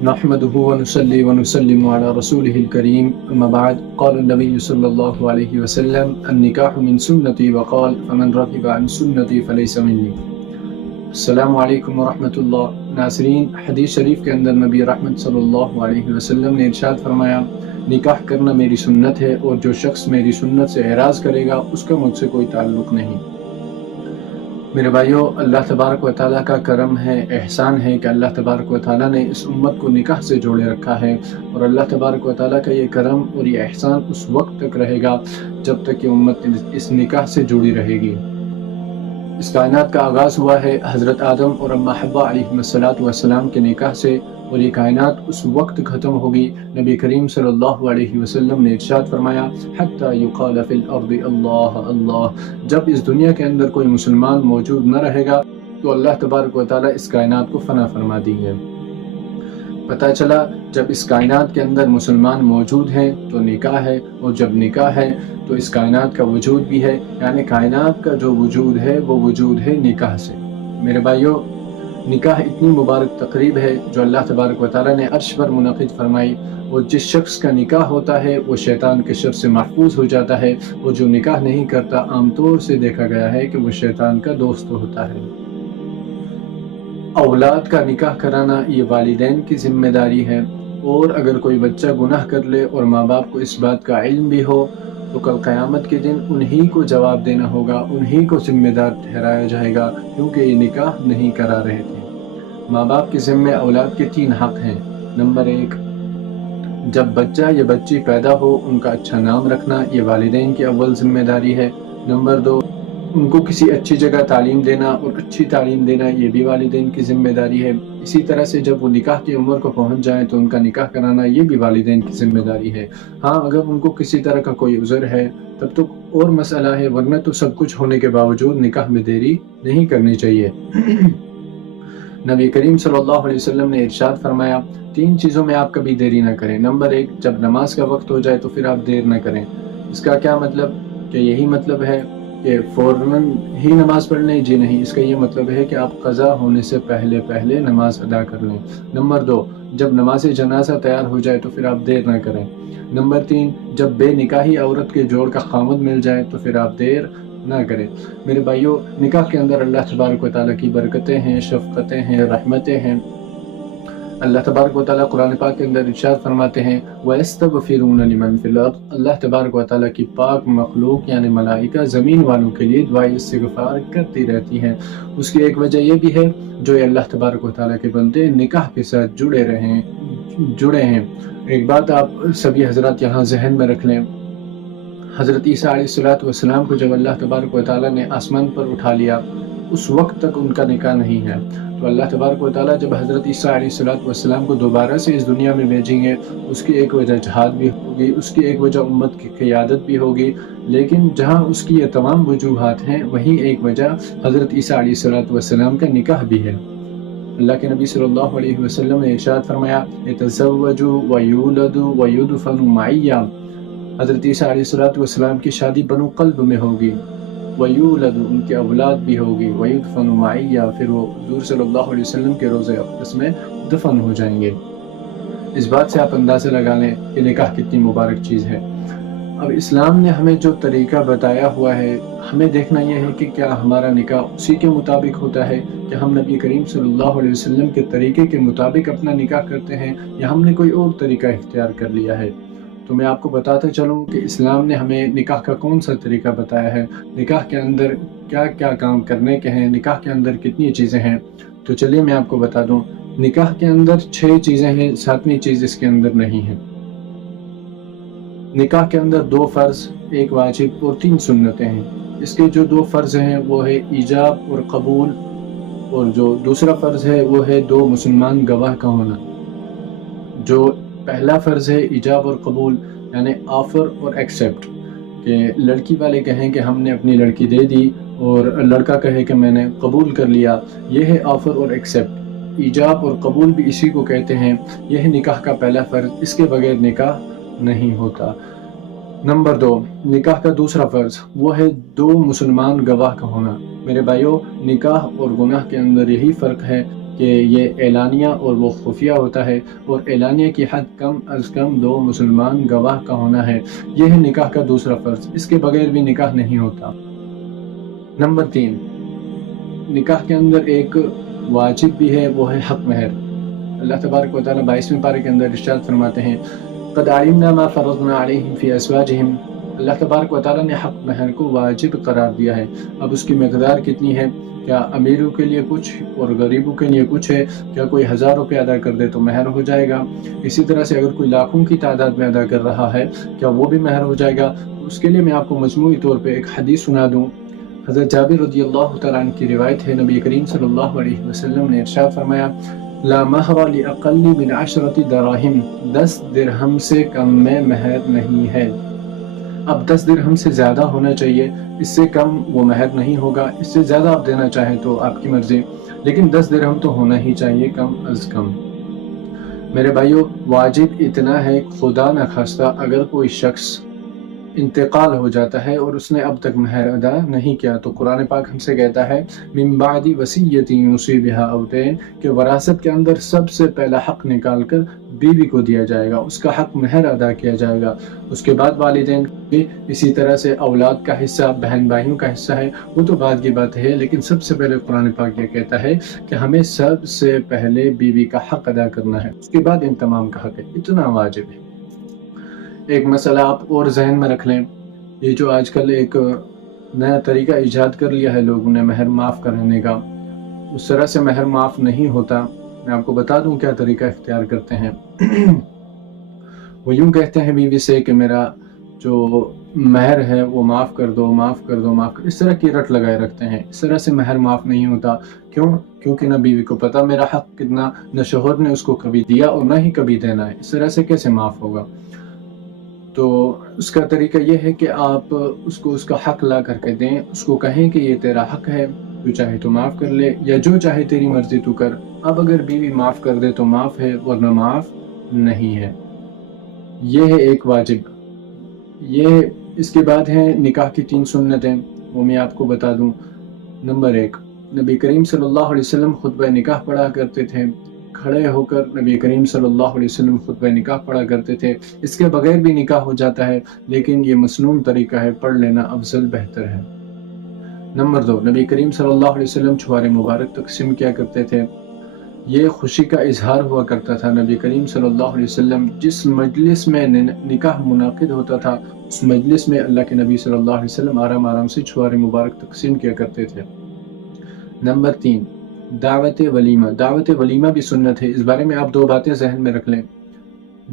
نحمده ونصلي ونسلم على رسوله الكريم أما بعد قال النبي صلى الله عليه وسلم النكاح من سنتي وقال فمن رغب عن سنتي فليس مني۔ السلام علیکم ورحمۃ اللہ۔ ناظرین، حدیث شریف کے اندر نبی رحمت صلی اللہ علیہ وسلم نے ارشاد فرمایا نکاح کرنا میری سنت ہے اور جو شخص میری سنت سے اعراض کرے گا اس کا مجھ سے کوئی تعلق نہیں۔ میرے بھائیو، اللہ تبارک و تعالیٰ کا کرم ہے، احسان ہے کہ اللہ تبارک و تعالیٰ نے اس امت کو نکاح سے جوڑے رکھا ہے، اور اللہ تبارک و تعالیٰ کا یہ کرم اور یہ احسان اس وقت تک رہے گا جب تک یہ امت اس نکاح سے جڑی رہے گی۔ اس کائنات کا آغاز ہوا ہے حضرت آدم اور اما حوا علیہ السلام کے نکاح سے، اور یہ کائنات اس وقت ختم ہوگی۔ نبی کریم صلی اللہ علیہ وسلم نے ارشاد فرمایا حتی یقال فی الارض اللہ اللہ، جب اس دنیا کے اندر کوئی مسلمان موجود نہ رہے گا تو اللہ تبارک و تعالیٰ اس کائنات کو فنا فرما دیں گے۔ پتہ چلا جب اس کائنات کے اندر مسلمان موجود ہیں تو نکاح ہے، اور جب نکاح ہے تو اس کائنات کا وجود بھی ہے، یعنی کائنات کا جو وجود ہے وہ وجود ہے نکاح سے۔ میرے بھائیو، نکاح اتنی مبارک تقریب ہے جو اللہ تبارک و تعالیٰ نے عرش پر منعقد فرمائی، اور جس شخص کا نکاح ہوتا ہے وہ شیطان کے شر سے محفوظ ہو جاتا ہے، اور جو نکاح نہیں کرتا عام طور سے دیکھا گیا ہے کہ وہ شیطان کا دوست ہوتا ہے۔ اولاد کا نکاح کرانا یہ والدین کی ذمہ داری ہے، اور اگر کوئی بچہ گناہ کر لے اور ماں باپ کو اس بات کا علم بھی ہو تو کل قیامت کے دن انہی کو جواب دینا ہوگا، انہی کو ذمہ دار ٹھہرایا جائے گا، کیونکہ یہ نکاح نہیں کرا رہے تھے۔ ماں باپ کے ذمہ اولاد کے 3 حق ہیں۔ نمبر 1، جب بچہ یا بچی پیدا ہو ان کا اچھا نام رکھنا، یہ والدین کی اول ذمہ داری ہے۔ نمبر 2، ان کو کسی اچھی جگہ تعلیم دینا اور اچھی تعلیم دینا، یہ بھی والدین کی ذمہ داری ہے۔ اسی طرح سے جب وہ نکاح کی عمر کو پہنچ جائیں تو ان کا نکاح کرانا، یہ بھی والدین کی ذمہ داری ہے۔ ہاں، اگر ان کو کسی طرح کا کوئی عذر ہے تب تو اور مسئلہ ہے، ورنہ تو سب کچھ ہونے کے باوجود نکاح میں دیری نہیں کرنی چاہیے۔ نبی کریم صلی اللہ علیہ وسلم نے ارشاد فرمایا 3 چیزوں میں آپ کبھی دیری نہ کریں۔ نمبر 1، جب نماز کا وقت ہو جائے تو پھر آپ دیر نہ کریں۔ اس کا کیا مطلب؟ کہ یہی مطلب ہے کہ فوراً ہی نماز پڑھ لیں؟ جی نہیں، اس کا یہ مطلب ہے کہ آپ قضا ہونے سے پہلے نماز ادا کر لیں۔ نمبر 2، جب نماز جنازہ تیار ہو جائے تو پھر آپ دیر نہ کریں۔ نمبر 3، جب بے نکاحی عورت کے جوڑ کا خامد مل جائے تو پھر آپ دیر نہ کریں۔ میرے بھائیو، نکاح کے اندر اللہ تبارک و تعالیٰ کی برکتیں ہیں، شفقتیں ہیں، رحمتیں ہیں۔ اللہ تبارک و تعالیٰ قرآن پاک کے اندر ارشاد فرماتے ہیں وَيَسْتَغْفِرُونَ لِمَنْ فِي الْأَرْضِ، اللہ تبارک و تعالیٰ کی پاک مخلوق یعنی ملائکہ زمین والوں کے لیے دعائے استغفار کرتی رہتی ہیں۔ اس کی ایک وجہ یہ بھی ہے جو یہ اللہ تبارک و تعالیٰ کے بندے نکاح کے ساتھ جڑے ہیں۔ ایک بات آپ سبھی حضرات یہاں ذہن میں رکھ لیں، حضرت عیسیٰ علیہ السلام کو جب اللہ تبارک و تعالیٰ نے آسمان پر اٹھا لیا اس وقت تک ان کا نکاح نہیں ہے، تو اللہ تبارک و تعالیٰ جب حضرت عیسیٰ علیہ السلام کو دوبارہ سے اس دنیا میں بھیجیں گے، اس کی ایک وجہ جہاد بھی ہوگی، اس کی ایک وجہ امت کی قیادت بھی ہوگی، لیکن جہاں اس کی یہ تمام وجوہات ہیں وہیں ایک وجہ حضرت عیسیٰ علیہ السلام کا نکاح بھی ہے۔ اللہ کے نبی صلی اللہ علیہ وسلم نے ارشاد فرمایا يَتَزَوَّجُ وَيُولَدُ وَيُدْفَنُ مَعِيًّا، حضرت عیسیٰ علیہ السلام کی شادی بنو قلب میں ہوگی، وَيُولَدُ ان کی اولاد بھی ہوگی، وَيُدْفَنُ مَعِيًّا پھر وہ حضور صلی اللہ علیہ وسلم کے روضہ اقدس میں دفن ہو جائیں گے۔ اس بات سے آپ اندازہ لگا لیں کہ نکاح کتنی مبارک چیز ہے۔ اب اسلام نے ہمیں جو طریقہ بتایا ہوا ہے، ہمیں دیکھنا یہ ہے کہ کیا ہمارا نکاح اسی کے مطابق ہوتا ہے کہ ہم نبی کریم صلی اللہ علیہ وسلم کے طریقے کے مطابق اپنا نکاح کرتے ہیں، یا ہم نے کوئی اور طریقہ اختیار کر لیا ہے۔ تو میں آپ کو بتاتا چلوں کہ اسلام نے ہمیں نکاح کا کون سا طریقہ بتایا ہے، نکاح کے اندر کیا کیا کام کرنے کے ہیں، نکاح کے اندر کتنی چیزیں ہیں۔ تو چلیے میں آپ کو بتا دوں، نکاح کے اندر 6 چیزیں ہیں، 7ویں چیز اس کے اندر نہیں ہے۔ نکاح کے اندر 2 فرض، 1 واجب اور 3 سنتیں ہیں۔ اس کے جو 2 فرض ہیں وہ ہے ایجاب اور قبول، اور جو دوسرا فرض ہے وہ ہے 2 مسلمان گواہ کا ہونا۔ جو پہلا فرض ہے ایجاب اور قبول، یعنی آفر اور ایکسیپٹ، کہ لڑکی والے کہیں کہ ہم نے اپنی لڑکی دے دی اور لڑکا کہے کہ میں نے قبول کر لیا، یہ ہے آفر اور ایکسیپٹ۔ ایجاب اور قبول بھی اسی کو کہتے ہیں، یہ ہے نکاح کا پہلا فرض، اس کے بغیر نکاح نہیں ہوتا۔ نمبر 2، نکاح کا دوسرا فرض وہ ہے 2 مسلمان گواہ کا ہونا۔ میرے بھائیو، نکاح اور گناہ کے اندر یہی فرق ہے کہ یہ اعلانیہ اور وہ خفیہ ہوتا ہے، اور اعلانیہ کی حد کم از کم 2 مسلمان گواہ کا ہونا ہے۔ یہ ہے نکاح کا دوسرا فرض، اس کے بغیر بھی نکاح نہیں ہوتا۔ نمبر 3، نکاح کے اندر ایک واجب بھی ہے، وہ ہے حق مہر۔ اللہ تبارک و تعالیٰ 22ویں پارے کے اندر ارشاد فرماتے ہیں قد علمنا ما فرضنا علیہم فی ازواجہم۔ اللہ تبارک و تعالیٰ نے حق مہر کو واجب قرار دیا ہے۔ اب اس کی مقدار کتنی ہے؟ کیا امیروں کے لیے کچھ اور غریبوں کے لیے کچھ ہے؟ کیا کوئی 1000 روپے ادا کر دے تو مہر ہو جائے گا؟ اسی طرح سے اگر کوئی لاکھوں کی تعداد میں ادا کر رہا ہے، کیا وہ بھی مہر ہو جائے گا؟ اس کے لیے میں آپ کو مجموعی طور پہ ایک حدیث سنا دوں۔ حضرت جابر رضی اللہ تعالیٰ عنہ کی روایت ہے، نبی کریم صلی اللہ علیہ وسلم نے ارشاد فرمایا لا مہر لأقل من 10 دراہم، 10 درہم سے کم میں مہر نہیں ہے۔ اب 10 درہم سے زیادہ ہونا چاہیے، اس سے کم وہ مہر نہیں ہوگا، اس سے زیادہ آپ دینا چاہیں تو آپ کی مرضی، لیکن 10 درہم تو ہونا ہی چاہیے کم از کم۔ میرے بھائیو، واجب اتنا ہے، خدا نہ خواستہ اگر کوئی شخص انتقال ہو جاتا ہے اور اس نے اب تک مہر ادا نہیں کیا تو قرآن پاک ہم سے کہتا ہے من بعد وصیۃ یوصی بہا او دین، کہ وراثت کے اندر سب سے پہلا حق نکال کر بیوی کو دیا جائے گا، اس کا حق مہر ادا کیا جائے گا۔ اس کے بعد والدین بھی اسی طرح سے اولاد کا حصہ، بہن بھائیوں کا حصہ ہے، وہ تو بعد کی بات ہے، لیکن سب سے پہلے قرآن پاک یہ کہتا ہے کہ ہمیں سب سے پہلے بیوی کا حق ادا کرنا ہے، اس کے بعد ان تمام کا حق ہے۔ اتنا واجب ہے۔ ایک مسئلہ آپ اور ذہن میں رکھ لیں، یہ جو آج کل ایک نیا طریقہ ایجاد کر لیا ہے لوگوں نے مہر معاف کرنے کا، اس طرح سے مہر معاف نہیں ہوتا۔ میں آپ کو بتا دوں کیا طریقہ اختیار کرتے ہیں۔ وہ یوں کہتے ہیں بیوی سے کہ میرا جو مہر ہے وہ معاف کر دو، معاف کر دو، معاف کر دو، اس طرح کی رٹ لگائے رکھتے ہیں۔ اس طرح سے مہر معاف نہیں ہوتا۔ کیوں؟ کیونکہ نہ بیوی کو پتا میرا حق کتنا، نہ شوہر نے اس کو کبھی دیا اور نہ ہی کبھی دینا ہے، اس طرح سے کیسے معاف ہوگا؟ تو اس کا طریقہ یہ ہے کہ آپ اس کو اس کا حق لا کر کے دیں، اس کو کہیں کہ یہ تیرا حق ہے، تو چاہے تو معاف کر لے، یا جو چاہے تیری مرضی تو کر۔ اب اگر بیوی معاف کر دے تو معاف ہے، ورنہ معاف نہیں ہے۔ یہ ہے ایک واجب۔ یہ اس کے بعد ہیں نکاح کی 3 سنتیں، وہ میں آپ کو بتا دوں۔ نمبر 1، نبی کریم صلی اللہ علیہ وسلم خطبہ نکاح پڑھا کرتے تھے، کھڑے ہو کر نبی کریم صلی اللہ علیہ وسلم خطبہ نکاح پڑھا کرتے تھے۔ اس کے بغیر بھی نکاح ہو جاتا ہے، لیکن یہ مسنون طریقہ ہے، پڑھ لینا افضل بہتر ہے۔ نمبر 2، نبی کریم صلی اللہ علیہ وسلم چھوارے مبارک تقسیم کیا کرتے تھے، یہ خوشی کا اظہار ہوا کرتا تھا۔ نبی کریم صلی اللہ علیہ وسلم جس مجلس میں نکاح منعقد ہوتا تھا، اس مجلس میں اللہ کے نبی صلی اللہ علیہ وسلم آرام آرام سے چھوارے مبارک تقسیم کیا کرتے تھے۔ نمبر 3، دعوت ولیمہ۔ دعوت ولیمہ بھی سنت ہے، اس بارے میں آپ 2 باتیں ذہن میں رکھ لیں،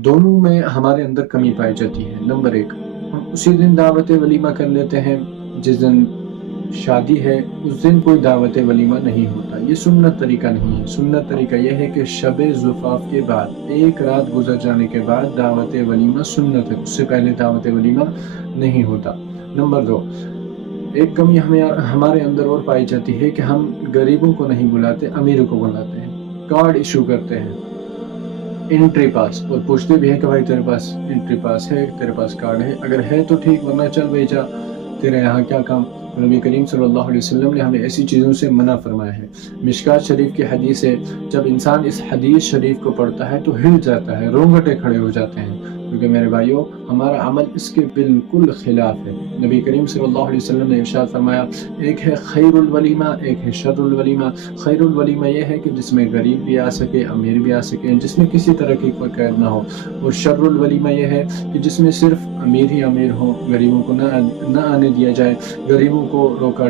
دونوں میں ہمارے اندر کمی پائی جاتی ہے۔ نمبر 1، ہم اسی دن دعوت ولیمہ کر لیتے ہیں جس دن شادی ہے، اس دن کوئی دعوت ولیمہ نہیں ہوتا، یہ سنت طریقہ نہیں ہے۔ سنت طریقہ یہ ہے کہ شب زفاف کے بعد 1 رات گزر جانے کے بعد دعوت ولیمہ سنت ہے، اس سے پہلے دعوت ولیمہ نہیں ہوتا۔ نمبر 2، ایک کمی ہمارے اندر اور پائی جاتی ہے کہ ہم غریبوں کو نہیں بلاتے، امیروں کو بلاتے ہیں، کارڈ ایشو کرتے ہیں، انٹری پاس، اور پوچھتے بھی ہیں کہ بھائی تیرے پاس انٹری پاس ہے، تیرے پاس کارڈ ہے، اگر ہے تو ٹھیک، ورنہ چل بھائی جا، تیرے یہاں کیا کام۔ نبی کریم صلی اللہ علیہ وسلم نے ہمیں ایسی چیزوں سے منع فرمایا ہے۔ مشکات شریف کی حدیث ہے، جب انسان اس حدیث شریف کو پڑھتا ہے تو ہل جاتا ہے، رونگٹے کھڑے ہو جاتے ہیں، کیونکہ میرے بھائیوں ہمارا عمل اس کے بالکل خلاف ہے۔ نبی کریم صلی اللہ علیہ وسلم نے ارشاد فرمایا، ایک ہے خیر الولیمہ، ایک ہے شر الولیمہ۔ خیر الولیمہ یہ ہے کہ جس میں غریب بھی آ سکے، امیر بھی آ سکے، جس میں کسی طرح کی کوئی قید نہ ہو، اور شر الولیمہ یہ ہے کہ جس میں صرف امیر ہی امیر ہو، غریبوں کو نہ آنے دیا جائے، غریبوں کو روکا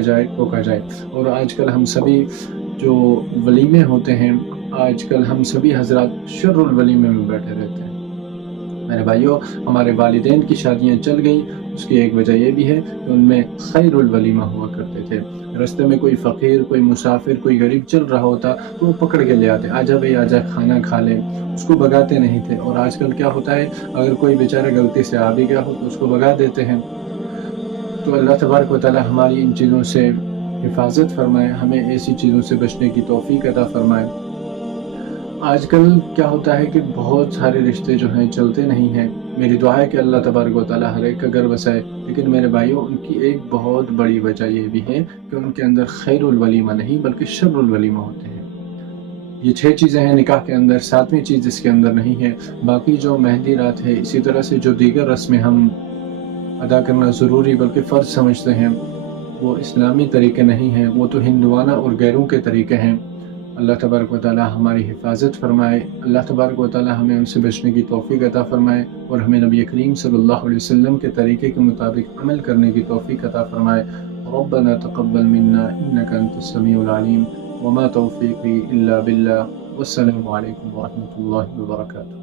جائے۔ اور آج کل ہم سبھی جو ولیمے ہوتے ہیں، آج کل ہم سبھی حضرات شر الولیمے میں بیٹھے رہتے ہیں۔ میرے بھائیوں، ہمارے والدین کی شادیاں چل گئیں، اس کی ایک وجہ یہ بھی ہے کہ ان میں خیر الولیمہ ہوا کرتے تھے۔ راستے میں کوئی فقیر، کوئی مسافر، کوئی غریب چل رہا ہوتا تو وہ پکڑ کے لے آتے، آجا بھائی آجا، کھانا کھا لے، اس کو بگاتے نہیں تھے۔ اور آج کل کیا ہوتا ہے، اگر کوئی بیچارہ غلطی سے آ بھی گیا ہو تو اس کو بگا دیتے ہیں۔ تو اللہ تبارک و تعالی ہماری ان چیزوں سے حفاظت فرمائے، ہمیں ایسی چیزوں سے بچنے کی توفیق عطا فرمائے۔ آج کل کیا ہوتا ہے کہ بہت سارے رشتے جو ہیں چلتے نہیں ہیں۔ میری دعا ہے کہ اللہ تبارک و تعالی ہر ایک کا گھر بسائے، لیکن میرے بھائیوں ان کی ایک بہت بڑی وجہ یہ بھی ہے کہ ان کے اندر خیر الولیمہ نہیں بلکہ شر الولیمہ ہوتے ہیں۔ یہ 6 چیزیں ہیں نکاح کے اندر، 7ویں چیز اس کے اندر نہیں ہے۔ باقی جو مہندی رات ہے، اسی طرح سے جو دیگر رسمیں ہم ادا کرنا ضروری بلکہ فرض سمجھتے ہیں، وہ اسلامی طریقے نہیں ہیں، وہ تو ہندوانہ اور غیروں کے طریقے ہیں۔ اللہ تبارک و تعالی ہماری حفاظت فرمائے، اللہ تبارک و تعالی ہمیں ان سے بچنے کی توفیق عطا فرمائے، اور ہمیں نبی کریم صلی اللہ علیہ وسلم کے طریقے کے مطابق عمل کرنے کی توفیق عطا فرمائے۔ ربنا تقبل منا انك انت السميع العليم وما توفيقي الا بالله، والسلام علیکم ورحمۃ اللہ وبرکاتہ۔